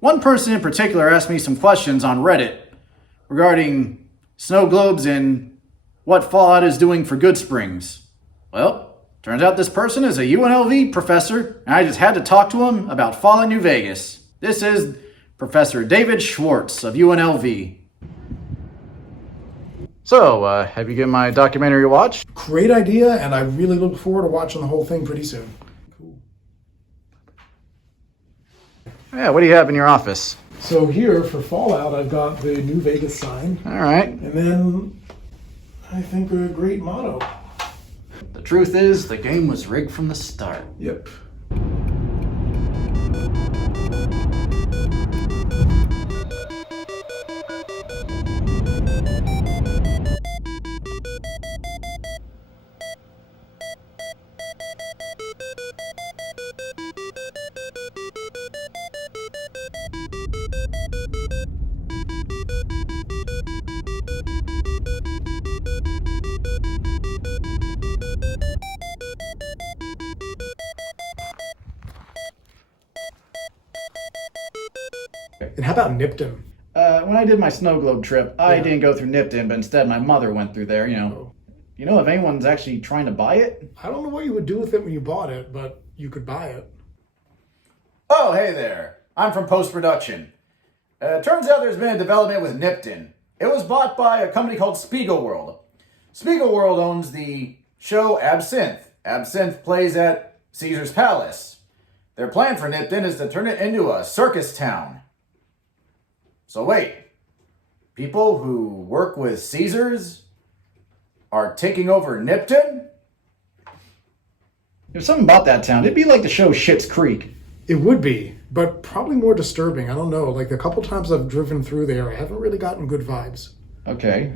One person in particular asked me some questions on Reddit regarding snow globes and what Fallout is doing for Goodsprings. Well, turns out this person is a UNLV professor, and I just had to talk to him about Fallout New Vegas. This is Professor David Schwartz of UNLV. So, have you given my documentary a watch? Great idea, and I really look forward to watching the whole thing pretty soon. Cool. Yeah, what do you have in your office? So here, for Fallout, I've got the New Vegas sign. All right. And then, I think a great motto. The truth is, the game was rigged from the start. Yep. And how about Nipton? When I did my snow globe trip, I didn't go through Nipton, but instead my mother went through there, You know if anyone's actually trying to buy it? I don't know what you would do with it when you bought it, but you could buy it. Oh, hey there. I'm from post-production. Turns out there's been a development with Nipton. It was bought by a company called Spiegelworld. Spiegelworld owns the show Absinthe. Absinthe plays at Caesar's Palace. Their plan for Nipton is to turn it into a circus town. So wait, people who work with Caesars are taking over Nipton? If something about that town, it'd be like the show Schitt's Creek. It would be, but probably more disturbing. I don't know. Like the couple times I've driven through there, I haven't really gotten good vibes. Okay,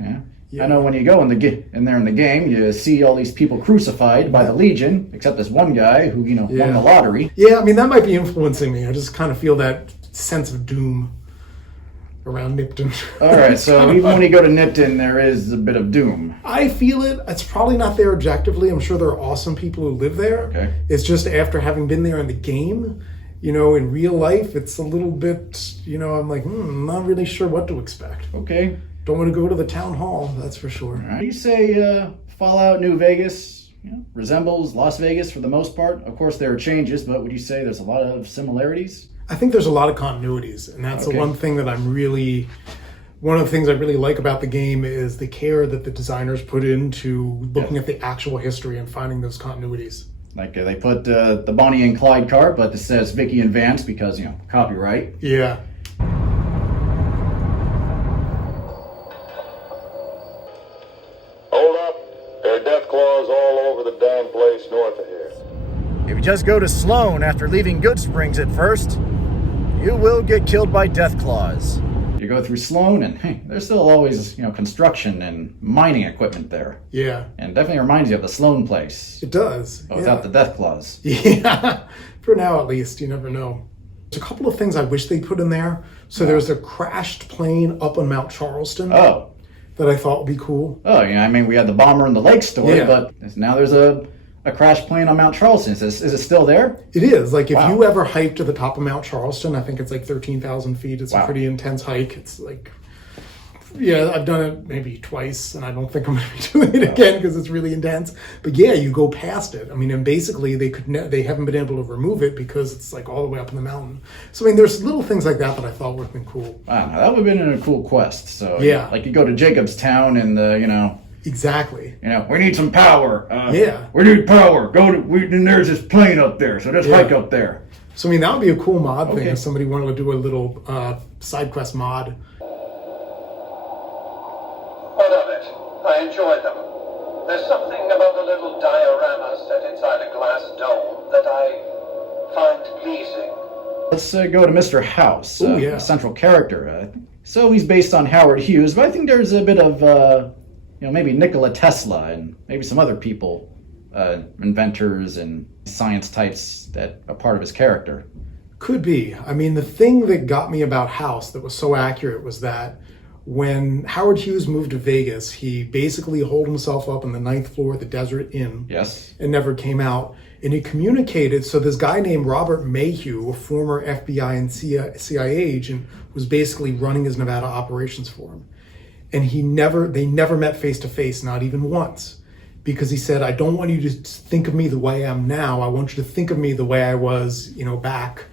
yeah. I know when you go in there in the game, you see all these people crucified by the Legion, except this one guy who, won the lottery. Yeah, I mean, that might be influencing me. I just kind of feel that sense of doom around Nipton. All right, so even when you go to Nipton, there is a bit of doom. I feel it. It's probably not there objectively. I'm sure there are awesome people who live there. Okay. It's just after having been there in the game, in real life, it's a little bit, I'm like, I'm not really sure what to expect. Okay. Don't want to go to the town hall, that's for sure. All right. You say Fallout New Vegas resembles Las Vegas for the most part? Of course, there are changes, but would you say there's a lot of similarities? I think there's a lot of continuities, and that's the one thing that one of the things I really like about the game is the care that the designers put into looking at the actual history and finding those continuities. Like they put the Bonnie and Clyde car, but it says Vicky and Vance because, copyright. Yeah. Hold up. There are death claws all over the damn place north of here. If you just go to Sloan after leaving Goodsprings at first, you will get killed by death claws. You go through Sloan and there's still always, construction and mining equipment there. Yeah. And definitely reminds you of the Sloan place. It does. But without the death claws. Yeah. For now, at least. You never know. There's a couple of things I wish they put in there. So there's a crashed plane up on Mount Charleston. Oh. That I thought would be cool. Oh, we had the bomber in the lake story, but now there's a crashed plane on Mount Charleston. Is it still there? It is. Like, if you ever hike to the top of Mount Charleston, I think it's like 13,000 feet. It's a pretty intense hike. It's like, I've done it maybe twice, and I don't think I'm going to be doing it again because it's really intense. But yeah, you go past it. I mean, and basically they haven't been able to remove it because it's like all the way up in the mountain. So, I mean, there's little things like that I thought would have been cool. Wow, that would have been a cool quest. So, yeah. Like you go to Jacobstown and, Exactly. We need some power. We need power. And there's this plane up there, so just hike up there. So, I mean, that would be a cool mod thing if somebody wanted to do a little side quest mod. What of it? I enjoy them. There's something about a little diorama set inside a glass dome that I find pleasing. Let's go to Mr. House, a central character. So he's based on Howard Hughes, but I think there's a bit of... maybe Nikola Tesla and maybe some other people, inventors and science types that are part of his character. Could be. I mean, the thing that got me about House that was so accurate was that when Howard Hughes moved to Vegas, he basically holed himself up on the 9th floor at the Desert Inn. Yes. And never came out. And he communicated, so this guy named Robert Mayhew, a former FBI and CIA agent, was basically running his Nevada operations for him. And they never met face to face, not even once. Because he said, I don't want you to think of me the way I am now. I want you to think of me the way I was, back,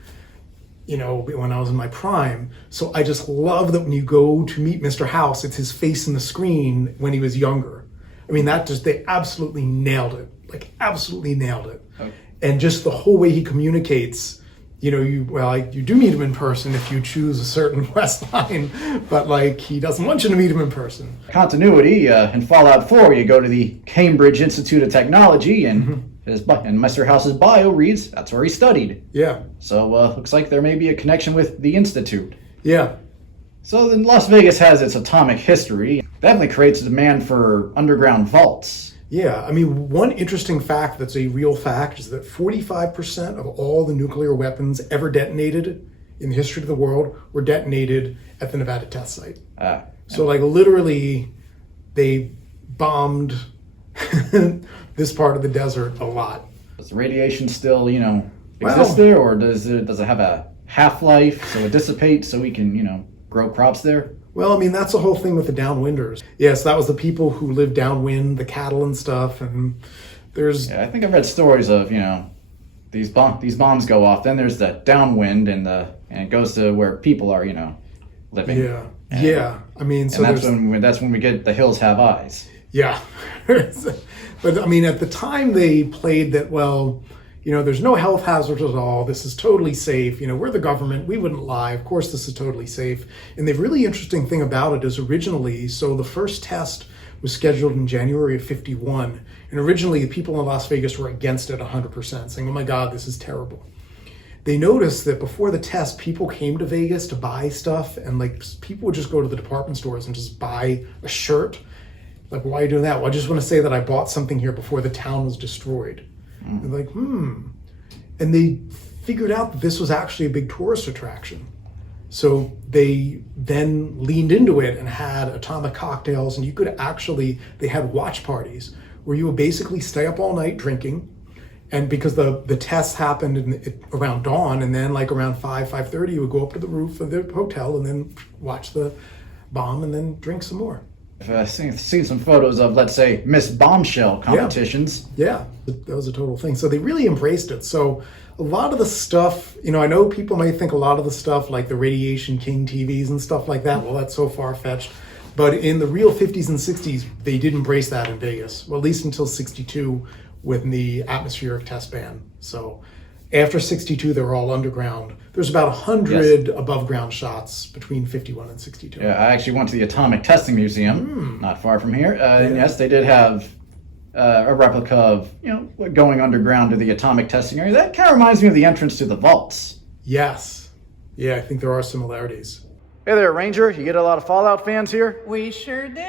when I was in my prime. So I just love that when you go to meet Mr. House, it's his face in the screen when he was younger. I mean, they absolutely nailed it. Like, absolutely nailed it. Okay. And just the whole way he communicates, you do meet him in person if you choose a certain quest line, but he doesn't want you to meet him in person. Continuity in Fallout 4, you go to the Cambridge Institute of Technology, and and Mr. House's bio reads that's where he studied. Yeah. So looks like there may be a connection with the Institute. Yeah. So then Las Vegas has its atomic history. Definitely creates a demand for underground vaults. Yeah, I mean, one interesting fact that's a real fact is that 45% of all the nuclear weapons ever detonated in the history of the world were detonated at the Nevada test site. So literally, they bombed this part of the desert a lot. Does the radiation still, exist there, or does it have a half-life so it dissipates so we can, grow crops there? Well, I mean, that's the whole thing with the downwinders. Yes, that was the people who lived downwind, the cattle and stuff, and there's... Yeah, I think I've read stories of, these bombs go off, then there's the downwind, and it goes to where people are, living. Yeah, yeah. I mean, so that's when we get the hills have eyes. Yeah. But, I mean, at the time they played that, there's no health hazards at all. This is totally safe. We're the government. We wouldn't lie. Of course, this is totally safe. And the really interesting thing about it is originally, so the first test was scheduled in January of 51. And originally, the people in Las Vegas were against it 100%, saying, oh my God, this is terrible. They noticed that before the test, people came to Vegas to buy stuff. And people would just go to the department stores and just buy a shirt. Why are you doing that? Well, I just want to say that I bought something here before the town was destroyed. They're and they figured out that this was actually a big tourist attraction. So they then leaned into it and had atomic cocktails, and they had watch parties where you would basically stay up all night drinking. And because the tests happened around dawn, and then around 5:30, you would go up to the roof of the hotel and then watch the bomb and then drink some more. I've seen some photos of, let's say, Miss Bombshell competitions. Yeah, that was a total thing. So they really embraced it. So a lot of the stuff, I know people may think a lot of the stuff like the Radiation King TVs and stuff like that, well, that's so far-fetched. But in the real 50s and 60s, they did embrace that in Vegas. Well, at least until 62 with the atmospheric test ban. So after 62, they were all underground. There's about 100 above ground shots between 51 and 62. Yeah, I actually went to the Atomic Testing Museum, not far from here. And yes, they did have a replica of, going underground to the atomic testing area. That kind of reminds me of the entrance to the vaults. Yes. Yeah, I think there are similarities. Hey there, Ranger. You get a lot of Fallout fans here? We sure do.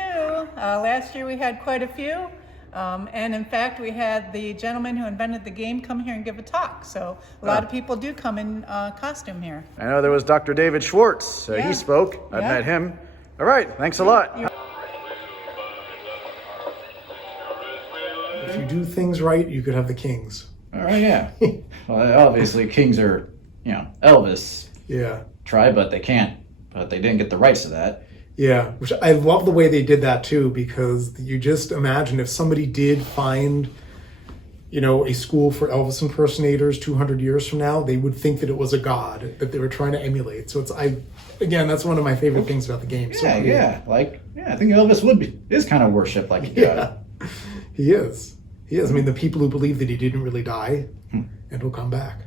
Last year we had quite a few. And in fact, we had the gentleman who invented the game come here and give a talk. So a lot of people do come in costume here. I know there was Dr. David Schwartz. He spoke. I've met him. All right. Thanks a lot. If you do things right, you could have the kings. All right, yeah. Well, obviously, kings are, Elvis. Yeah. Try, but they can't. But they didn't get the rights to that. Yeah, which I love the way they did that too, because you just imagine if somebody did find, a school for Elvis impersonators 200 years from now, they would think that it was a god that they were trying to emulate. So again, that's one of my favorite things about the game. So, I think Elvis is kind of worshipped like a god. He is. I mean, the people who believe that he didn't really die and will come back.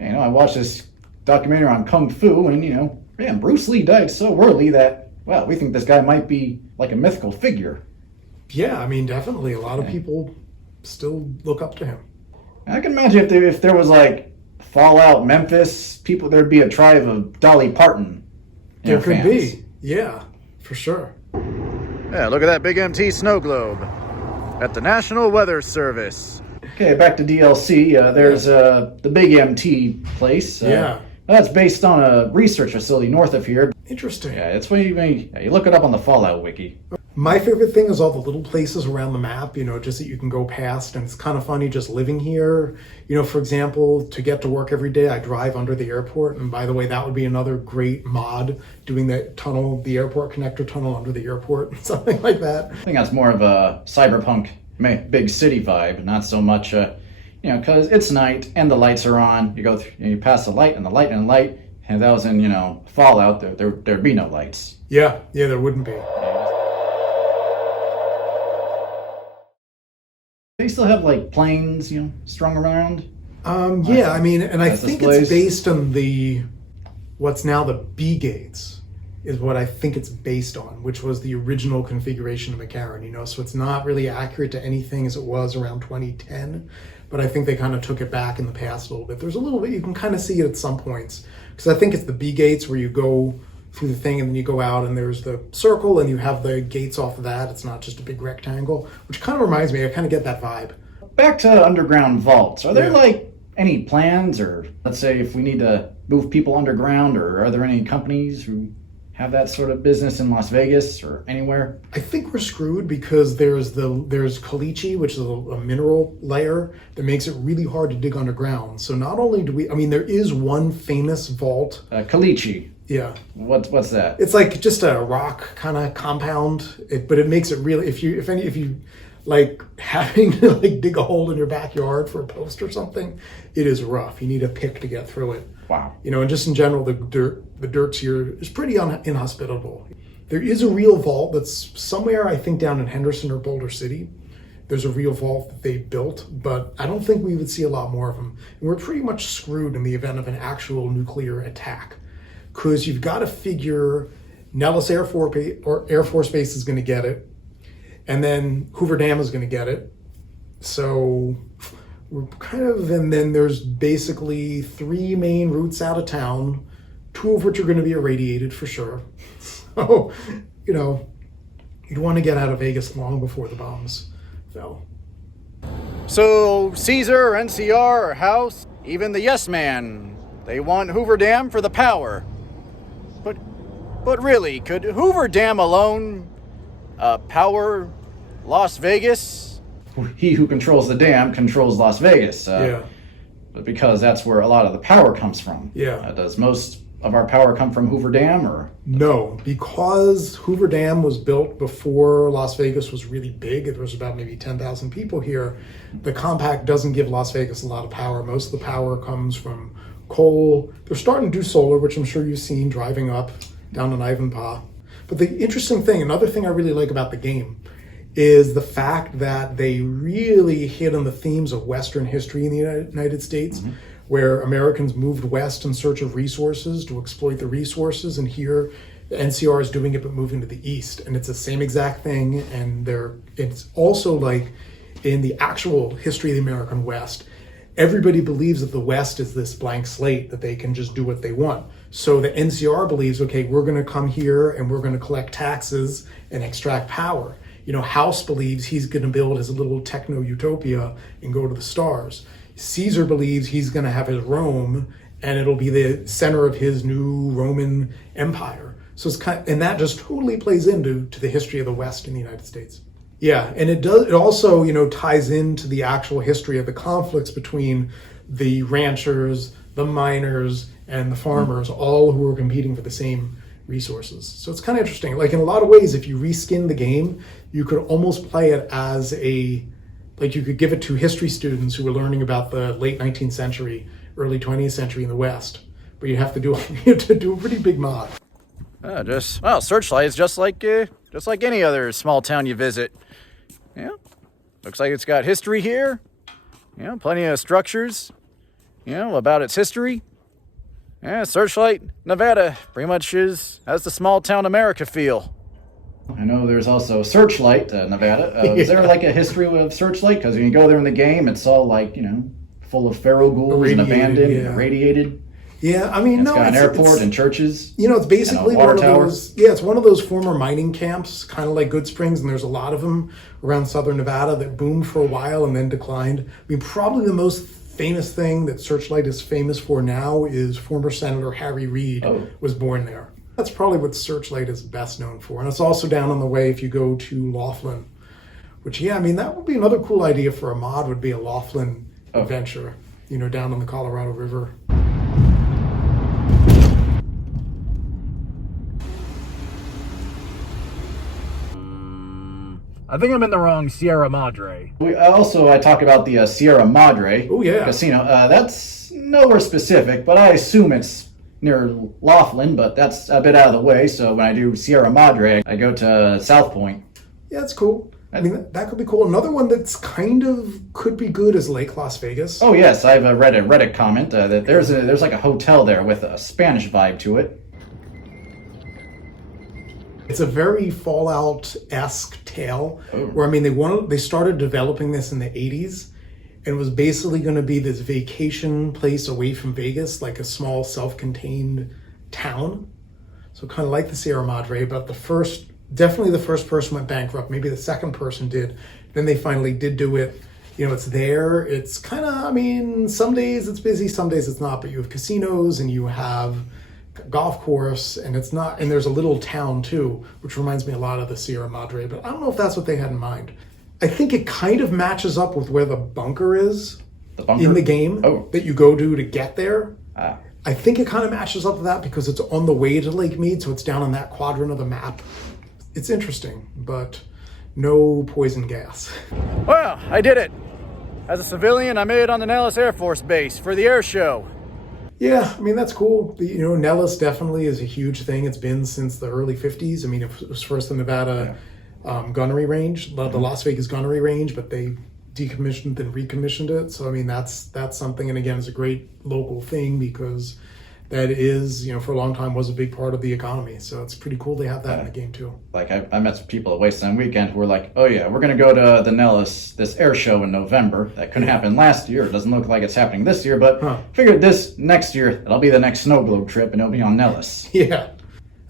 I watched this documentary on Kung Fu, and Bruce Lee died so early that, we think this guy might be like a mythical figure. Yeah, I mean, definitely. A lot of people still look up to him. I can imagine if there was Fallout Memphis, there'd be a tribe of Dolly Parton. There could be. Yeah, for sure. Yeah, look at that big MT snow globe at the National Weather Service. Okay, back to DLC. There's the big MT place. That's based on a research facility north of here. Interesting. Yeah, it's where you look it up on the Fallout wiki. My favorite thing is all the little places around the map, just that you can go past, and it's kind of funny just living here. For example, to get to work every day, I drive under the airport, and by the way, that would be another great mod, doing that tunnel, the airport connector tunnel under the airport, something like that. I think that's more of a cyberpunk, big city vibe, not so much, because it's night and the lights are on. You go through, you pass the light and the light and the light, and if that was in, Fallout, there'd be no lights. Yeah, there wouldn't be. They still have like planes, strung around. Yeah, and I think displays. it's based on what's now the B gates, is what I think it's based on, which was the original configuration of McCarran. So it's not really accurate to anything as it was around 2010, but I think they kind of took it back in the past a little bit. There's a little bit, you can kind of see it at some points, because I think it's the B gates where you go through the thing and then you go out and there's the circle and you have the gates off of that. It's not just a big rectangle, which kind of reminds me, I kind of get that vibe. Back to underground vaults. Are there like any plans, or let's say if we need to move people underground, or are there any companies who have that sort of business in Las Vegas or anywhere? I think we're screwed because there's caliche, which is a mineral layer that makes it really hard to dig underground. So not only do we, there is one famous vault. Caliche. Yeah. What's that? It's like just a rock kind of compound, but it makes it really, if you like having to like dig a hole in your backyard for a post or something, it is rough. You need a pick to get through it. Wow. And just in general, the dirt's here is pretty inhospitable. There is a real vault that's somewhere, I think, down in Henderson or Boulder City. There's a real vault that they built, but I don't think we would see a lot more of them. And we're pretty much screwed in the event of an actual nuclear attack, because you've got to figure Nellis Air Force Base is going to get it, and then Hoover Dam is going to get it. So we're and then there's basically 3 main routes out of town, 2 of which are going to be irradiated for sure. So, you'd want to get out of Vegas long before the bombs fell. So Caesar, NCR, or House, even the Yes Man, they want Hoover Dam for the power. But really, could Hoover Dam alone power Las Vegas? He who controls the dam controls Las Vegas. But because that's where a lot of the power comes from. Yeah. Does most of our power come from Hoover Dam, or? No, because Hoover Dam was built before Las Vegas was really big. There was about maybe 10,000 people here. The compact doesn't give Las Vegas a lot of power. Most of the power comes from coal. They're starting to do solar, which I'm sure you've seen driving up down in Ivanpah. But the interesting thing, another thing I really like about the game, is the fact that they really hit on the themes of Western history in the United States, where Americans moved west in search of resources to exploit the resources, and here the NCR is doing it but moving to the east, and it's the same exact thing. And it's also like in the actual history of the American West, everybody believes that the West is this blank slate that they can just do what they want. So the NCR believes, okay, we're going to come here and we're going to collect taxes and extract power. House believes he's going to build his little techno utopia and go to the stars. Caesar believes he's going to have his Rome and it'll be the center of his new Roman Empire. So it's and that just totally plays into the history of the West in the United States. Yeah, and it also, ties into the actual history of the conflicts between the ranchers, the miners, and the farmers, all who are competing for the same resources. So it's kind of interesting. Like in a lot of ways, if you reskin the game, you could almost play it as you could give it to history students who were learning about the late 19th century, early 20th century in the West. But you have to do a pretty big mod. Searchlight is just like any other small town you visit. Yeah, looks like it's got history here. Plenty of structures. About its history. Yeah, Searchlight, Nevada, pretty much has the small town America feel. I know there's also Searchlight, Nevada. Is there like a history of Searchlight? Because when you go there in the game, it's all like, full of feral ghouls and abandoned, irradiated. Yeah, It's got an airport and churches. It's basically one of those. Yeah, it's one of those former mining camps, kind of like Good Springs, and there's a lot of them around southern Nevada that boomed for a while and then declined. Probably the most famous thing that Searchlight is famous for now is former Senator Harry Reid was born there. That's probably what Searchlight is best known for. And it's also down on the way if you go to Laughlin, which, yeah, I mean, that would be another cool idea for a mod, would be a Laughlin adventure, down on the Colorado River. I think I'm in the wrong Sierra Madre. I talk about the Sierra Madre casino. That's nowhere specific, but I assume it's near Laughlin, but that's a bit out of the way. So when I do Sierra Madre, I go to South Point. Yeah, it's cool. I mean, that could be cool. Another one that's kind of could be good is Lake Las Vegas. Oh yes, I've read a Reddit comment that there's like a hotel there with a Spanish vibe to it. It's a very Fallout-esque tale where, I mean, they started developing this in the 80s, and it was basically going to be this vacation place away from Vegas, like a small self-contained town. So kind of like the Sierra Madre, but definitely the first person went bankrupt. Maybe the second person did. Then they finally did do it. It's there. It's kind of, I mean, some days it's busy, some days it's not, but you have casinos and you have golf course, and there's a little town too, which reminds me a lot of the Sierra Madre, but I don't know if that's what they had in mind. I think it kind of matches up with where the bunker is in the game that you go to get there. I think it kind of matches up with that because it's on the way to Lake Mead, so it's down in that quadrant of the map. It's interesting, but no poison gas. Well, I did it. As a civilian, I made it on the Nellis Air Force Base for the air show. Yeah, I mean, that's cool. Nellis definitely is a huge thing. It's been since the early 50s. I mean, it was first the Nevada gunnery range, the Las Vegas gunnery range, but they decommissioned and recommissioned it. So, I mean, that's something, and again, it's a great local thing because that is, for a long time was a big part of the economy. So it's pretty cool they have that in the game too. Like I met some people at Wasteland Weekend who were like, oh yeah, we're going to go to the Nellis, this air show in November. That couldn't happen last year. It doesn't look like it's happening this year, but figured this next year, it'll be the next snow globe trip and it'll be on Nellis. Yeah.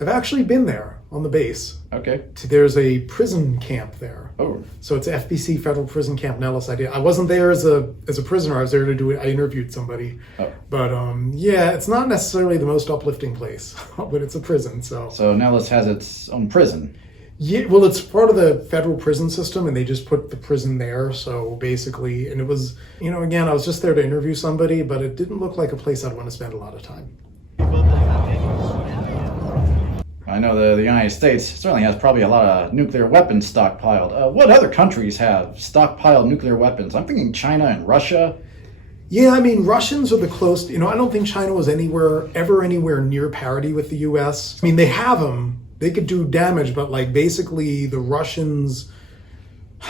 I've actually been there on the base. Okay. There's a prison camp there. Oh. So it's FBC Federal Prison Camp Nellis. I wasn't there as a prisoner. I was there to do it. I interviewed somebody. Oh. But yeah, it's not necessarily the most uplifting place, but it's a prison. So Nellis has its own prison. Yeah, well, it's part of the federal prison system, and they just put the prison there. So basically, and it was, again, I was just there to interview somebody, but it didn't look like a place I'd want to spend a lot of time. I know the United States certainly has probably a lot of nuclear weapons stockpiled. What other countries have stockpiled nuclear weapons? I'm thinking China and Russia. Yeah, I mean, Russians are the close. I don't think China was ever anywhere near parity with the U.S. I mean, they have them. They could do damage, but basically the Russians,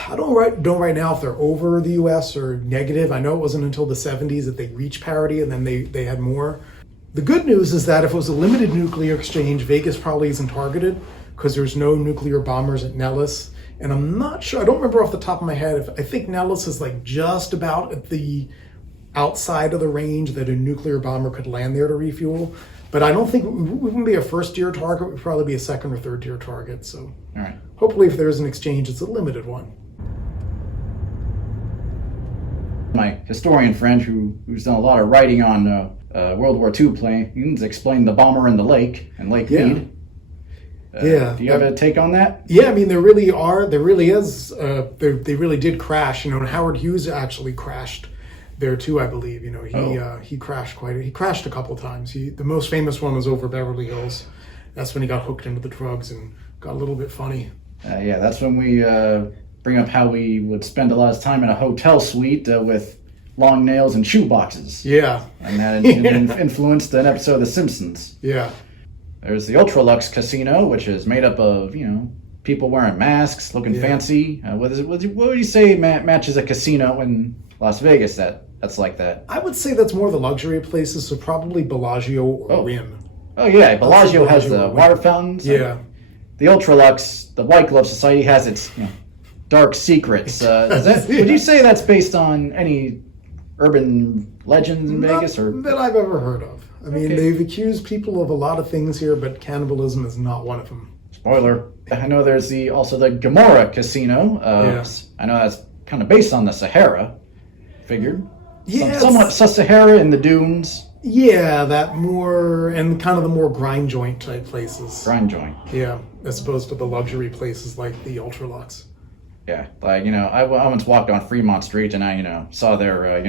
I don't right now if they're over the U.S. or negative. I know it wasn't until the 70s that they reached parity, and then they had more. The good news is that if it was a limited nuclear exchange, Vegas probably isn't targeted because there's no nuclear bombers at Nellis. And I'm not sure, I don't remember off the top of my head, I think Nellis is just about at the outside of the range that a nuclear bomber could land there to refuel. But I don't think we wouldn't be a first tier target, we'd probably be a second or third tier target. So all right. Hopefully if there's an exchange, it's a limited one. My historian friend who's done a lot of writing on World War II planes explained the bomber in the lake and Lake Mead. Yeah. Do you have a take on that? Yeah, I mean, there really is. They really did crash. And Howard Hughes actually crashed there too, I believe. He crashed he crashed a couple of times. The most famous one was over Beverly Hills. That's when he got hooked into the drugs and got a little bit funny. Yeah, that's when we bring up how we would spend a lot of time in a hotel suite with long nails and shoe boxes. Yeah. And that influenced an episode of The Simpsons. Yeah. There's the Ultralux Casino, which is made up of, people wearing masks, looking fancy. What would you say matches a casino in Las Vegas that's like that? I would say that's more of the luxury places, so probably Bellagio or Wynn. Oh, yeah. Bellagio has the water fountains. Yeah. The Ultralux, the White Glove Society, has its dark secrets. Would you say that's based on any urban legends in Vegas? Or that I've ever heard of. I mean, they've accused people of a lot of things here, but cannibalism is not one of them. Spoiler. I know there's also the Gomorrah Casino. I know that's kind of based on the Sahara, figured. Yeah, Somewhat Sahara in the dunes. Yeah, that more, and kind of the more grind joint type places. Grind joint. Yeah, as opposed to the luxury places like the Ultralux. Yeah, like, I once walked on Fremont Street and I, saw their,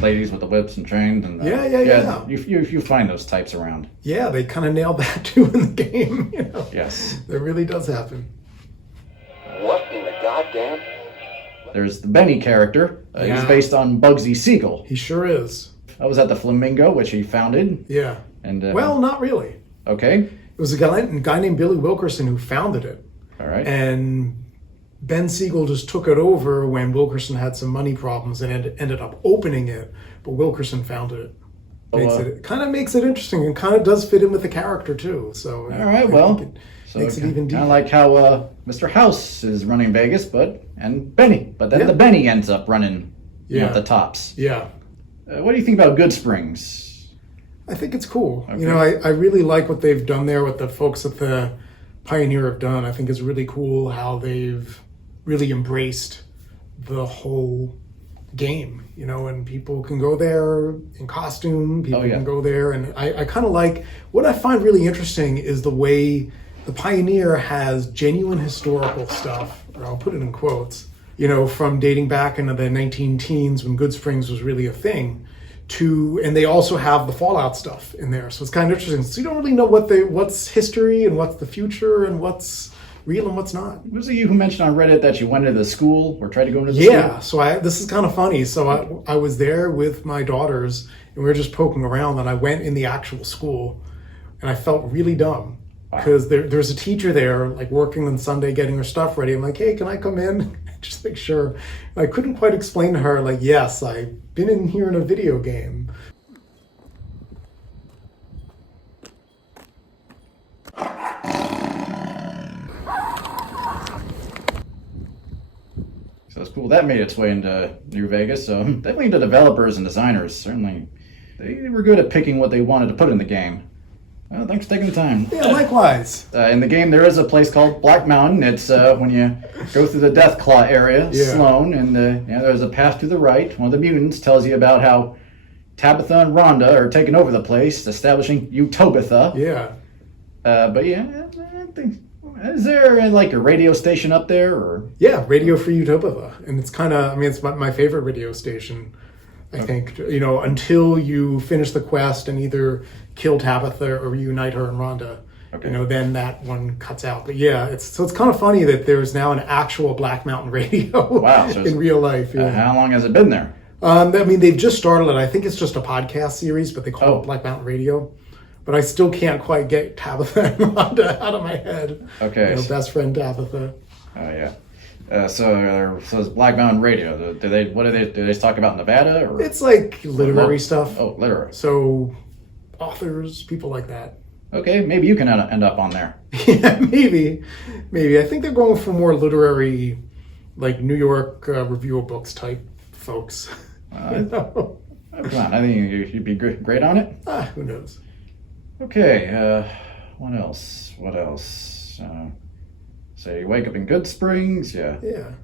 ladies with the whips and chains. And, Yeah. You find those types around. Yeah, they kind of nailed that too in the game. Yes. That really does happen. What in the goddamn? There's the Benny character. He's Yeah. based on Bugsy Siegel. He sure is. I was at the Flamingo, which he founded. Yeah. And Well, not really. okay, It was a guy named Billy Wilkerson who founded it. all right. And Ben Siegel just took it over when Wilkerson had some money problems and ended up opening it. But Wilkerson founded it. It kind of makes it interesting and kind of does fit in with the character too. So All right, well, it makes it even kind deeper. of like how Mr. House is running Vegas, and Benny, but then the Benny ends up running Yeah. the tops. Yeah. What do you think about Good Springs? I think it's cool. Okay. I really like what they've done there, what the folks at the Pioneer have done. I think it's really cool how they've really embraced the whole game, and people can go there in costume, people can go there, and I kind of like, what I find really interesting is the way the Pioneer has genuine historical stuff, or I'll put it in quotes, from dating back into the 19-teens when Good Springs was really a thing, and they also have the Fallout stuff in there. So it's kind of interesting. So you don't really know what's history and what's the future and what's real and what's not. Was it you who mentioned on Reddit that you went into the school or tried to go into the Yeah, school? so this is kind of funny. So I was there with my daughters and we were just poking around, and I went in the actual school and I felt really dumb because there's a teacher there like working on Sunday getting her stuff ready. I'm like, hey, can I come in? Just make sure. And I couldn't quite explain to her, like, yes, I've been in here in a video game. So it's cool. That made its way into New Vegas. So definitely the developers and designers, certainly, they were good at picking what they wanted to put in the game. Well, thanks for taking the time. Yeah, likewise. In the game, there is a place called Black Mountain. It's when you go through the Deathclaw area, Sloan, and there's a path to the right. One of the mutants tells you about how Tabitha and Rhonda are taking over the place, establishing Utobitha. Yeah. But yeah, I think, is there like a radio station up there, or? Yeah, Radio Free Utopia. And it's kind of, it's my favorite radio station, I think, until you finish the quest and either kill Tabitha or reunite her and Rhonda. Okay. Then that one cuts out. But yeah, it's kind of funny that there's now an actual Black Mountain radio in real life. Yeah. How long has it been there? They've just started it. I think it's just a podcast series, but they call it Black Mountain Radio. But I still can't quite get Tabitha and Rhonda out of my head. Okay. Best friend Tabitha. Oh yeah. So it's Black Mountain Radio. Do they talk about Nevada, or? It's like literary stuff. Oh, literary. So authors, people like that. Okay, maybe you can end up on there. Yeah, maybe. I think they're going for more literary, like New York Review of Books type folks. Come on, I think you'd be great on it. Who knows? Okay, what else? So you wake up in Good Springs, Yeah.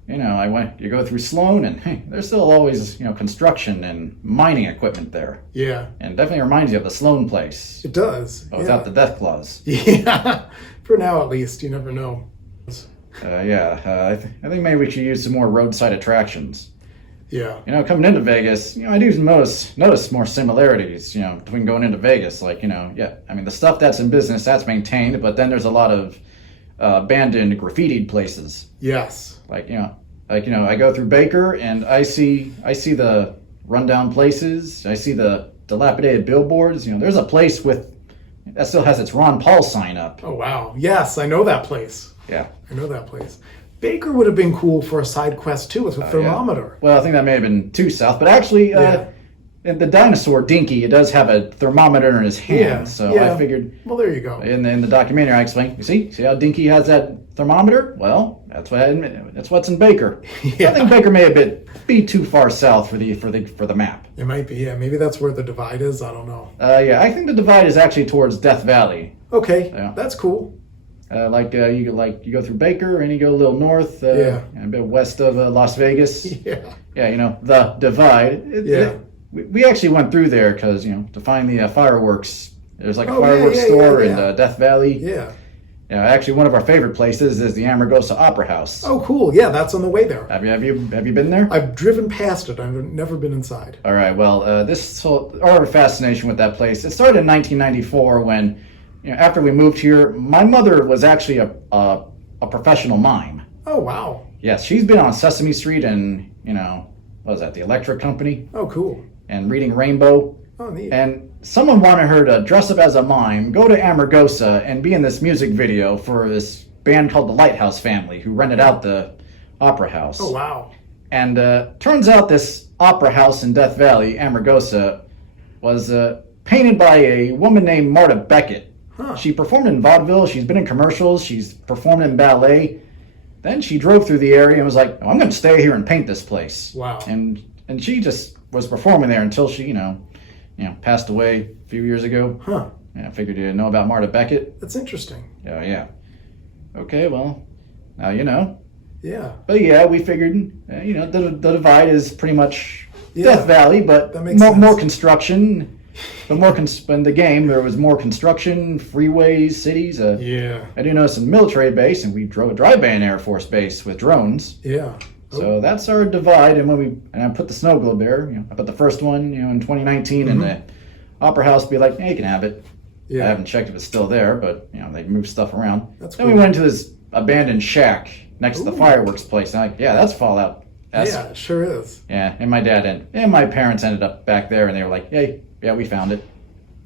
You go through Sloan, and hey, there's still always, construction and mining equipment there. Yeah. And definitely reminds you of the Sloan place. It does. Without the death claws. Yeah. For now, at least. You never know. I think maybe we should use some more roadside attractions. Yeah. Coming into Vegas, I do notice more similarities, between going into Vegas. Like, the stuff that's in business, that's maintained, but then there's a lot of abandoned, graffitied places. Yes. I go through Baker and I see the rundown places. I see the dilapidated billboards. There's a place that still has its Ron Paul sign up. Oh, wow. Yes, I know that place. Yeah. I know that place. Baker would have been cool for a side quest, too, with a thermometer. Yeah. Well, I think that may have been too south, but actually, the dinosaur Dinky, it does have a thermometer in his hand, I figured. Well, there you go. In the documentary, I explained. You see how Dinky has that thermometer? Well, that's what's in Baker. Yeah. I think Baker may be too far south for the map. It might be. Yeah, maybe that's where the divide is. I don't know. I think the divide is actually towards Death Valley. Okay, Yeah. that's cool. You go through Baker and you go a little north, and a bit west of Las Vegas. Yeah. Yeah, the divide. we actually went through there because, to find the fireworks. There's like a Oh, fireworks yeah, store yeah. in Death Valley. Yeah. Actually, one of our favorite places is the Amargosa Opera House. Oh, cool. Yeah, that's on the way there. Have you been there? I've driven past it. I've never been inside. All right. Well, our fascination with that place. It started in 1994 when, after we moved here, my mother was actually a professional mime. Oh, wow. Yes, she's been on Sesame Street and what was that? The Electric Company Oh, cool. and Reading Rainbow. Oh, neat. And someone wanted her to dress up as a mime, go to Amargosa, and be in this music video for this band called the Lighthouse Family, who rented out the opera house. Oh, wow. And turns out this opera house in Death Valley, Amargosa, was painted by a woman named Marta Beckett. Huh. She performed in vaudeville, she's been in commercials, she's performed in ballet. Then she drove through the area and was like, I'm going to stay here and paint this place. Wow. And she just was performing there until she, passed away a few years ago. Huh. Yeah, I figured you know about Marta Beckett. That's interesting. Yeah. Okay, well, now you know. Yeah. But yeah, we figured, the divide is pretty much Yeah, Death Valley, but that makes more sense. construction. But in the game, there was more construction, freeways, cities. Yeah. I do notice a military base, and we drove a drive-by an Air Force base with drones. Yeah. So that's our divide, and I put the snow globe there. I put the first one, in 2019, and the Opera House be like, hey, you can have it. Yeah. I haven't checked if it's still there, but they moved stuff around. That's then cool. we went to this abandoned shack next to the Ooh. fireworks place. And that's Fallout. Yeah, it sure is. Yeah, and my dad and my parents ended up back there, and they were like, hey, yeah, we found it.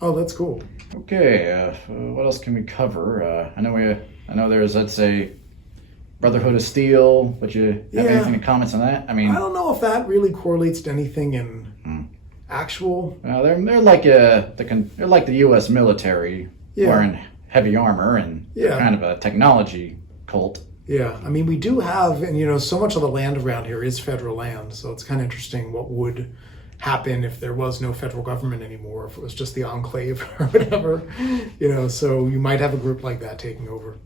Oh, that's cool. Okay, what else can we cover? I know there's, let's say, Brotherhood of Steel, but you have Yeah. anything to comment on that? I mean, I don't know if that really correlates to anything in actual. well, they're like they're like the U.S. military Yeah. wearing heavy armor, and Yeah. kind of a technology cult. Yeah, I mean, we do have, and so much of the land around here is federal land, so it's kind of interesting what would happen if there was no federal government anymore, if it was just the enclave or whatever, so you might have a group like that taking over.